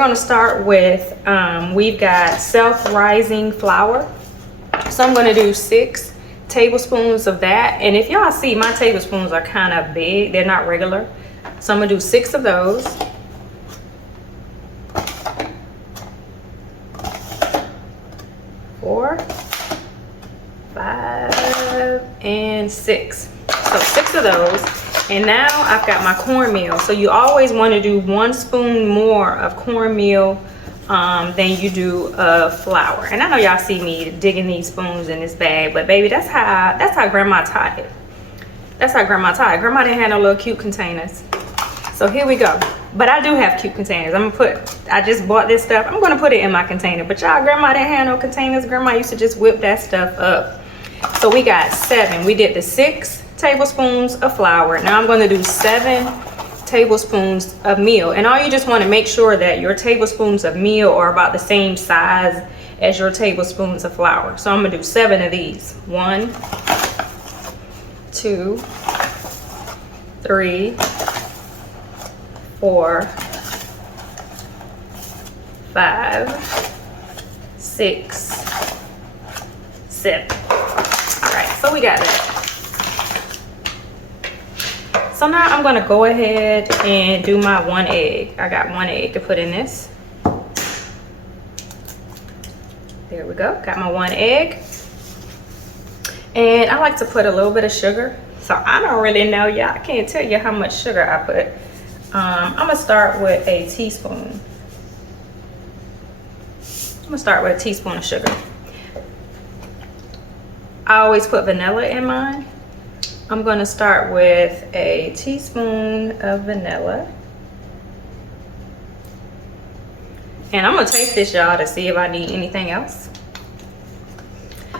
gonna start with, we've got self-rising flour. So I'm gonna do 6 tablespoons of that. And if y'all see, my tablespoons are kind of big, they're not regular. So I'm gonna do 6 of those. 4, 5, and 6. So 6 of those. And now I've got my cornmeal. So you always want to do 1 spoon more of cornmeal than you do of flour. And I know y'all see me digging these spoons in this bag, but baby, that's how grandma taught it. That's how grandma taught it. Grandma didn't have no little cute containers. So here we go. But I do have cute containers. I just bought this stuff. I'm gonna put it in my container. But y'all, grandma didn't have no containers. Grandma used to just whip that stuff up. So we got 7. We did the 6 tablespoons of flour. Now I'm gonna do 7 tablespoons of meal. And all you just wanna make sure that your tablespoons of meal are about the same size as your tablespoons of flour. So I'm gonna do 7 of these. 1, 2, 3, 4, 5, 6, 7. All right, so we got that. So now I'm gonna go ahead and do my 1 egg. I got 1 egg to put in this. There we go, got my 1 egg. And I like to put a little bit of sugar. So I don't really know, y'all, I can't tell you how much sugar I put. I'm gonna start with a teaspoon. I'm gonna start with a teaspoon of sugar. I always put vanilla in mine. I'm gonna start with a teaspoon of vanilla. And I'm gonna taste this, y'all, to see if I need anything else.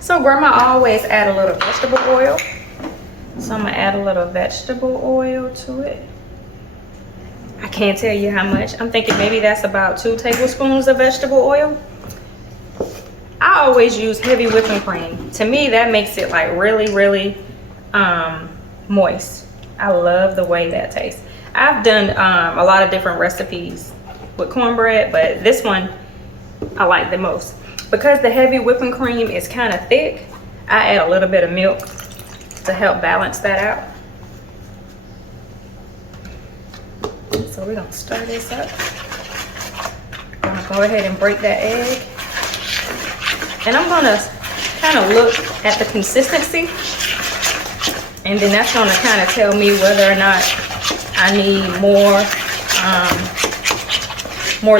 So grandma always add a little vegetable oil. So I'm gonna add a little vegetable oil to it. I can't tell you how much. I'm thinking maybe that's about 2 tablespoons of vegetable oil. I always use heavy whipping cream. To me, that makes it like really moist. I love the way that tastes. I've done a lot of different recipes with cornbread, but this one I like the most. Because the heavy whipping cream is kind of thick, I add a little bit of milk to help balance that out. So we're gonna stir this up. I'm gonna go ahead and break that egg. And I'm gonna kind of look at the consistency. And then that's gonna kind of tell me whether or not I need more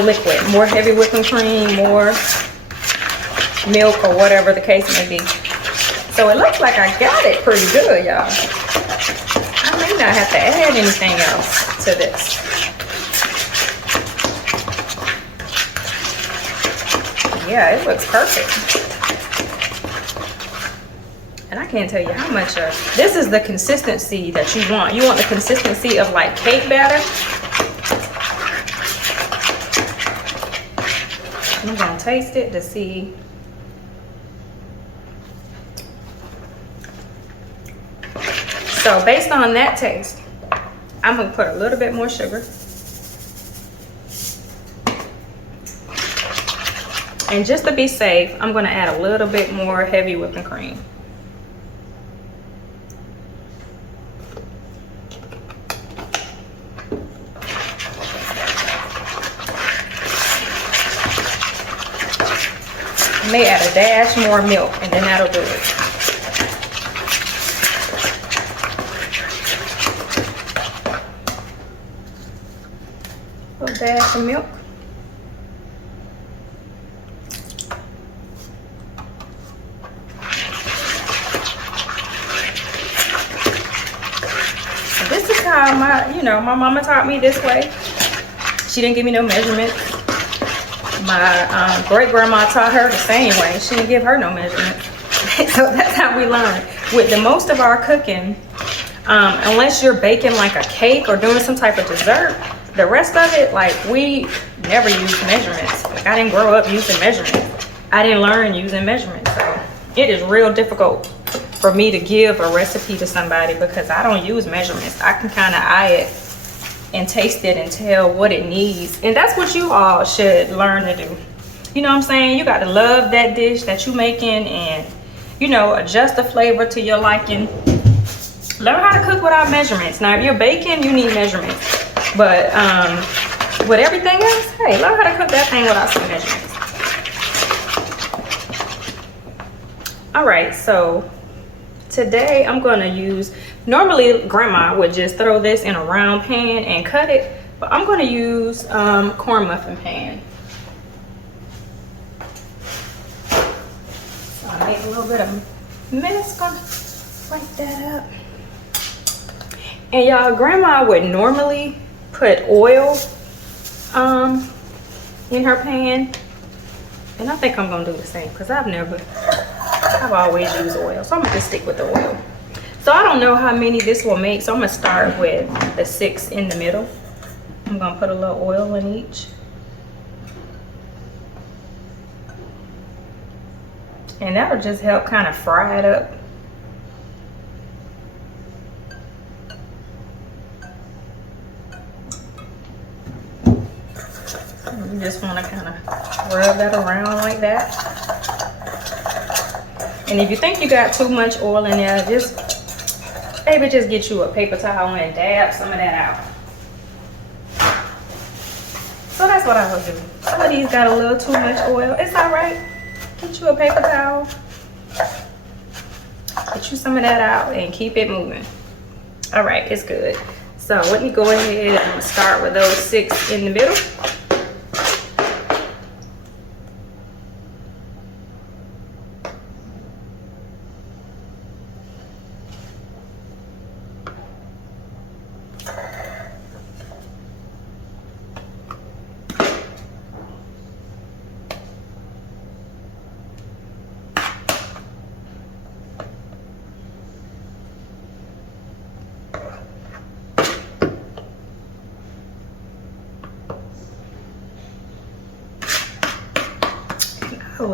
liquid, more heavy whipping cream, more milk, or whatever the case may be. So it looks like I got it pretty good, y'all. I may not have to add anything else to this. Yeah, it looks perfect. And I can't tell you how much this is the consistency that you want. You want the consistency of like cake batter. I'm gonna taste it to see. So based on that taste, I'm gonna put a little bit more sugar. And just to be safe, I'm gonna add a little bit more heavy whipping cream. I may add a dash more milk, and then that'll do it. A little dash of milk. This is how my mama taught me this way. She didn't give me no measurements. My great grandma taught her the same way. She didn't give her no measurements. So that's how we learn. With the most of our cooking, unless you're baking like a cake or doing some type of dessert, the rest of it, like, we never use measurements. Like, I didn't grow up using measurements. I didn't learn using measurements. So it is real difficult for me to give a recipe to somebody because I don't use measurements. I can kind of eye it and taste it and tell what it needs. And that's what you all should learn to do. You know what I'm saying? You got to love that dish that you're making and, you know, adjust the flavor to your liking. Learn how to cook without measurements. Now, if you're baking, you need measurements. But with everything else, hey, learn how to cook that thing without some measurements. All right, so today I'm gonna use, normally grandma would just throw this in a round pan and cut it, but I'm gonna use corn muffin pan. So I made a little bit of mess, gonna break that up. And y'all, grandma would normally put oil in her pan, and I think I'm gonna do the same because I've always used oil, so I'm gonna just stick with the oil. So I don't know how many this will make, so I'm gonna start with the 6 in the middle. I'm gonna put a little oil in each. And that'll just help kind of fry it up. You just want to kind of rub that around like that. And if you think you got too much oil in there, maybe just get you a paper towel and dab some of that out. So that's what I would do. Some of these got a little too much oil. It's all right. Get you a paper towel. Get you some of that out and keep it moving. All right, it's good. So let me go ahead and start with those 6 in the middle.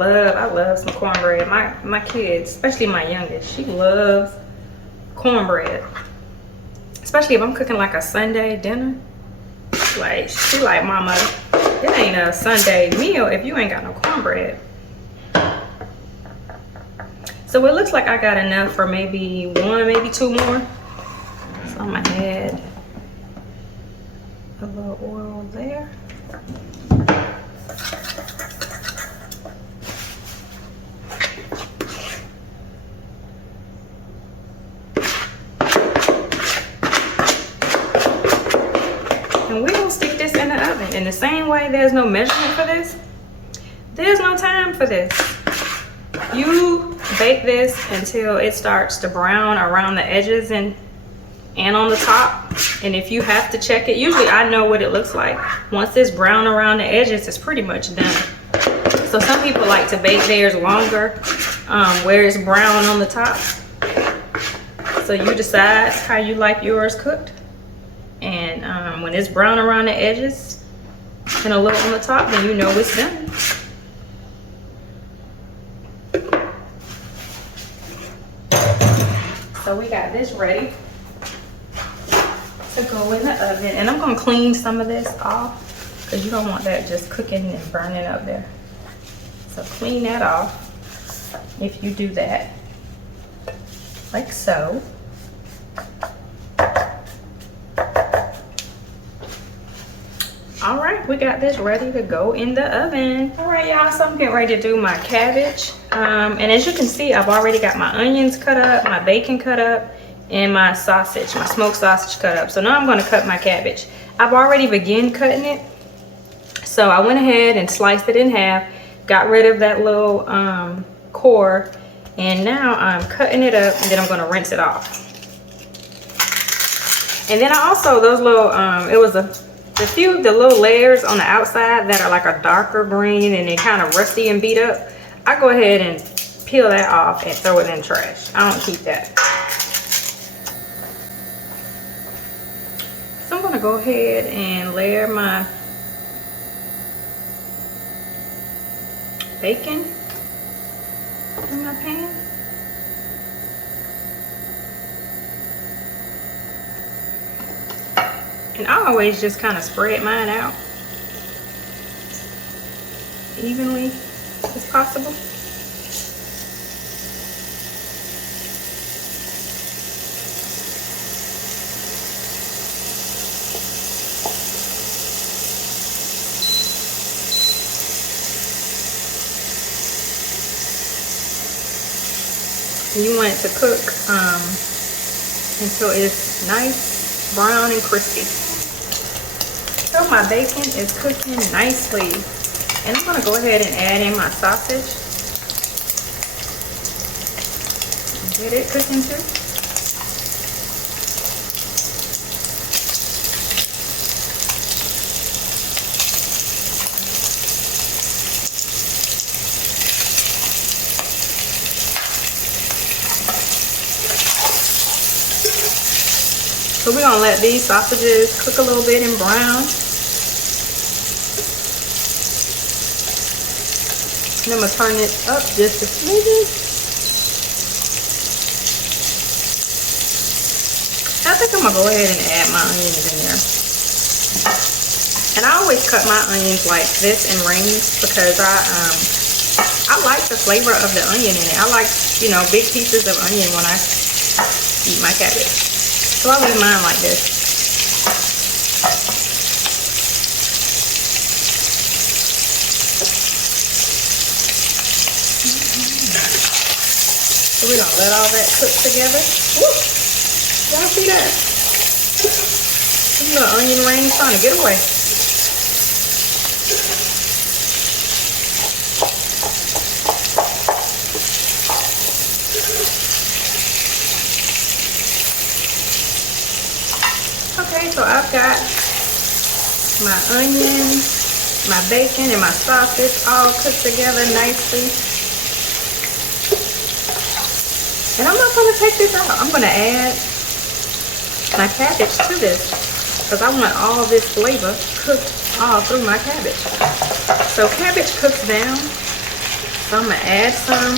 I love some cornbread. My kids, especially my youngest, she loves cornbread. Especially if I'm cooking like a Sunday dinner. Like, she like, mama, it ain't a Sunday meal if you ain't got no cornbread. So it looks like I got enough for maybe 1, maybe 2 more. So I'm gonna add a little oil there. And we're gonna stick this in the oven. In the same way there's no measurement for this, there's no time for this. You bake this until it starts to brown around the edges and on the top. And if you have to check it, usually I know what it looks like. Once it's brown around the edges, it's pretty much done. So some people like to bake theirs longer, where it's brown on the top. So you decide how you like yours cooked. And when it's brown around the edges and a little on the top, then you know it's done. So we got this ready to go in the oven. And I'm gonna clean some of this off because you don't want that just cooking and burning up there. So clean that off if you do that, like so. All right, we got this ready to go in the oven. All right, y'all, so I'm getting ready to do my cabbage. And as you can see, I've already got my onions cut up, my bacon cut up, and my sausage, my smoked sausage cut up. So now I'm gonna cut my cabbage. I've already begun cutting it. So I went ahead and sliced it in half, got rid of that little core, and now I'm cutting it up, and then I'm gonna rinse it off. And then I also, those little, it was the little layers on the outside that are like a darker green and they kind of rusty and beat up, I go ahead and peel that off and throw it in the trash. I don't keep that. So I'm gonna go ahead and layer my bacon in my pan. And I always just kind of spread mine out evenly as possible. You want it to cook until it's nice, brown, and crispy. So my bacon is cooking nicely. And I'm gonna go ahead and add in my sausage. Get it cooking too. So we're gonna let these sausages cook a little bit and brown. And I'm gonna turn it up just a smidgen. I think I'm gonna go ahead and add my onions in there. And I always cut my onions like this in rings because I like the flavor of the onion in it. I like, you know, big pieces of onion when I eat my cabbage. So I leave mine like this. So we're gonna let all that cook together. Woo! Y'all see that? This little onion ring trying to get away. Okay, so I've got my onions, my bacon, and my sausage all cooked together nicely. And I'm not gonna take this out. I'm gonna add my cabbage to this because I want all this flavor cooked all through my cabbage. So cabbage cooks down. So I'm gonna add some,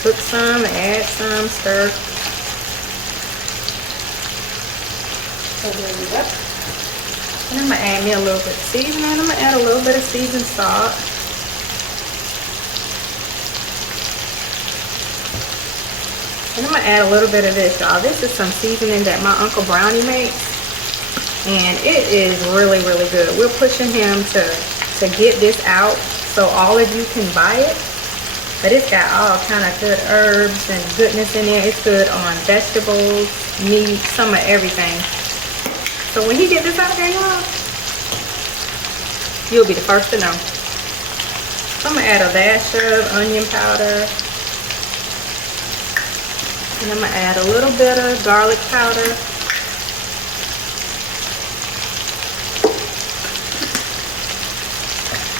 cook some, add some, stir. So there we go. And I'm gonna add me a little bit of seasoning. I'm gonna add a little bit of seasoned salt. And I'm gonna add a little bit of this, y'all. This is some seasoning that my Uncle Brownie makes. And it is really, really good. We're pushing him to get this out so all of you can buy it. But it's got all kind of good herbs and goodness in there. It's good on vegetables, meat, some of everything. So when he gets this out there, y'all, you'll be the first to know. So I'm gonna add a dash of onion powder. And I'm gonna add a little bit of garlic powder.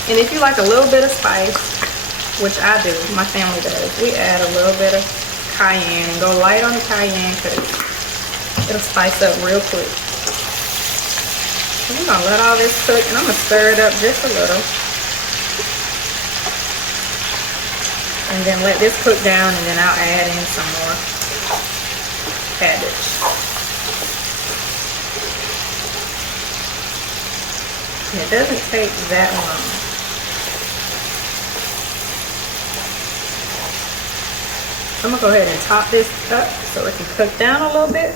And if you like a little bit of spice, which I do, my family does, we add a little bit of cayenne and go light on the cayenne because it'll spice up real quick. So we're gonna let all this cook and I'm gonna stir it up just a little. And then let this cook down and then I'll add in some more cabbage. And it doesn't take that long. I'm gonna go ahead and top this up so it can cook down a little bit.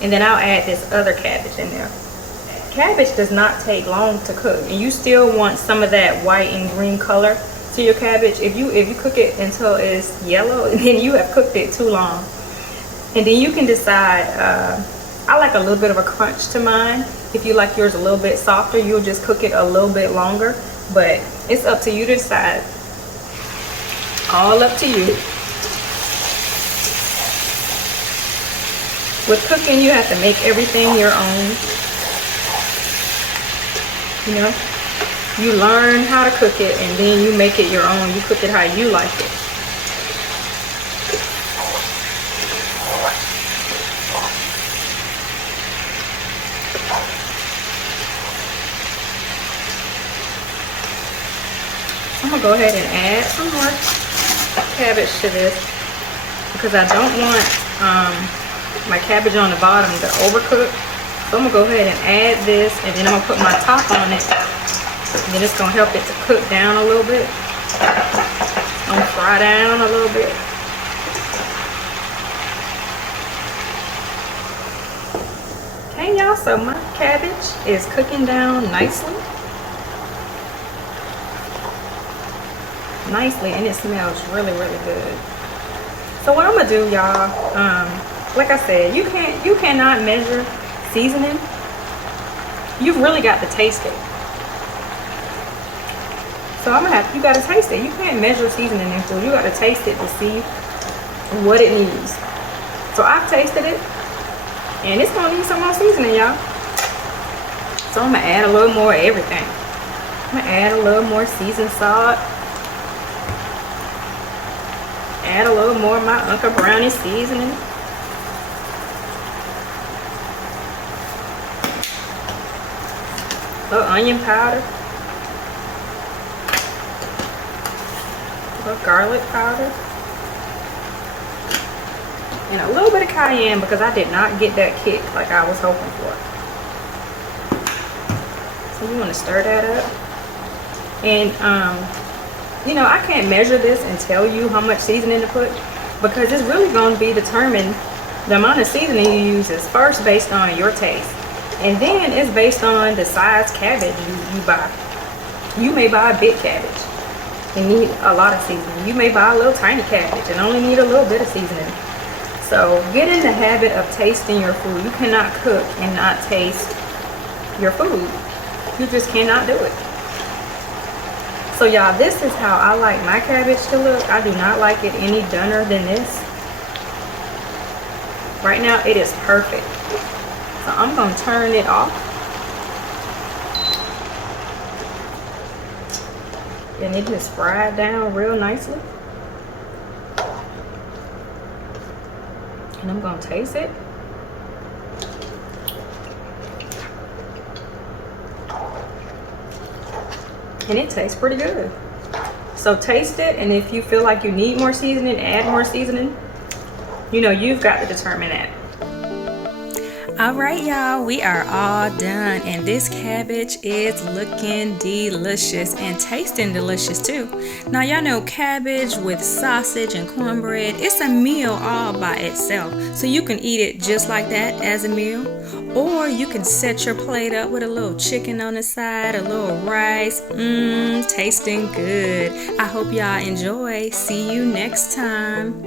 And then I'll add this other cabbage in there. Cabbage does not take long to cook, and you still want some of that white and green color to your cabbage. If you cook it until it's yellow, then you have cooked it too long. And then you can decide, I like a little bit of a crunch to mine. If you like yours a little bit softer, you'll just cook it a little bit longer. But it's up to you to decide. All up to you. With cooking, you have to make everything your own. You know, you learn how to cook it and then you make it your own. You cook it how you like it. I'm gonna go ahead and add some more cabbage to this because I don't want my cabbage on the bottom to overcook. So I'm gonna go ahead and add this, and then I'm gonna put my top on it. And then it's gonna help it to cook down a little bit. It's gonna fry down a little bit. Okay, y'all, so my cabbage is cooking down nicely. And it smells really, really good. So what I'm gonna do, y'all, like I said, you cannot measure seasoning. You've really got to taste it. So you gotta taste it. You can't measure seasoning in food. You gotta taste it to see what it needs. So I've tasted it, and it's gonna need some more seasoning, y'all. So I'm gonna add a little more of everything. I'm gonna add a little more seasoned salt. Add a little more of my Uncle Brownie seasoning. A little onion powder. A little garlic powder. And a little bit of cayenne, because I did not get that kick like I was hoping for. So you want to stir that up. And you know, I can't measure this and tell you how much seasoning to put, because it's really going to be determined. The amount of seasoning you use is first based on your taste, and then it's based on the size cabbage you buy. You may buy a big cabbage and need a lot of seasoning. You may buy a little tiny cabbage and only need a little bit of seasoning. So get in the habit of tasting your food. You cannot cook and not taste your food. You just cannot do it. So y'all, this is how I like my cabbage to look. I do not like it any dunner than this. Right now it is perfect. So I'm going to turn it off. And it just fried down real nicely. And I'm going to taste it. And it tastes pretty good. So taste it, and if you feel like you need more seasoning, add more seasoning. You know, you've got to determine that. All right, y'all, we are all done, and this cabbage is looking delicious and tasting delicious too. Now, y'all know cabbage with sausage and cornbread, it's a meal all by itself. So you can eat it just like that as a meal, or you can set your plate up with a little chicken on the side, a little rice. Tasting good. I hope y'all enjoy. See you next time.